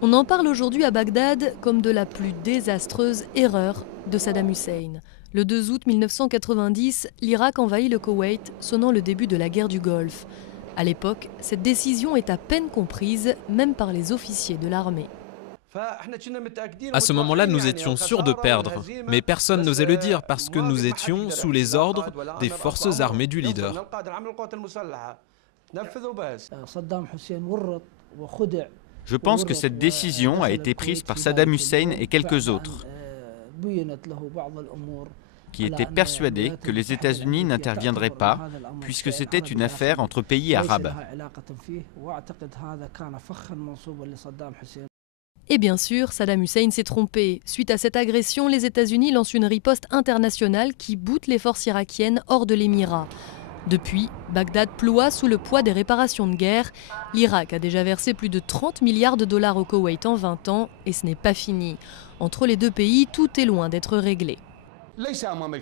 On en parle aujourd'hui à Bagdad comme de la plus désastreuse erreur de Saddam Hussein. Le 2 août 1990, l'Irak envahit le Koweït, sonnant le début de la guerre du Golfe. À l'époque, cette décision est à peine comprise, même par les officiers de l'armée. À ce moment-là, nous étions sûrs de perdre, mais personne n'osait le dire parce que nous étions sous les ordres des forces armées du leader. Je pense que cette décision a été prise par Saddam Hussein et quelques autres, qui étaient persuadés que les États-Unis n'interviendraient pas, puisque c'était une affaire entre pays arabes. Et bien sûr, Saddam Hussein s'est trompé. Suite à cette agression, les États-Unis lancent une riposte internationale qui boute les forces irakiennes hors de l'Émirat. Depuis, Bagdad ploie sous le poids des réparations de guerre. L'Irak a déjà versé plus de 30 milliards de dollars au Koweït en 20 ans et ce n'est pas fini. Entre les deux pays, tout est loin d'être réglé.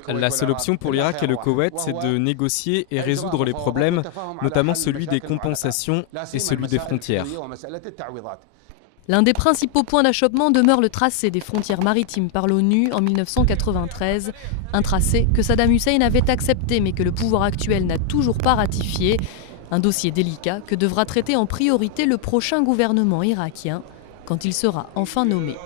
La seule option pour l'Irak et le Koweït, c'est de négocier et résoudre les problèmes, notamment celui des compensations et celui des frontières. L'un des principaux points d'achoppement demeure le tracé des frontières maritimes par l'ONU en 1993, un tracé que Saddam Hussein avait accepté mais que le pouvoir actuel n'a toujours pas ratifié. Un dossier délicat que devra traiter en priorité le prochain gouvernement irakien quand il sera enfin nommé.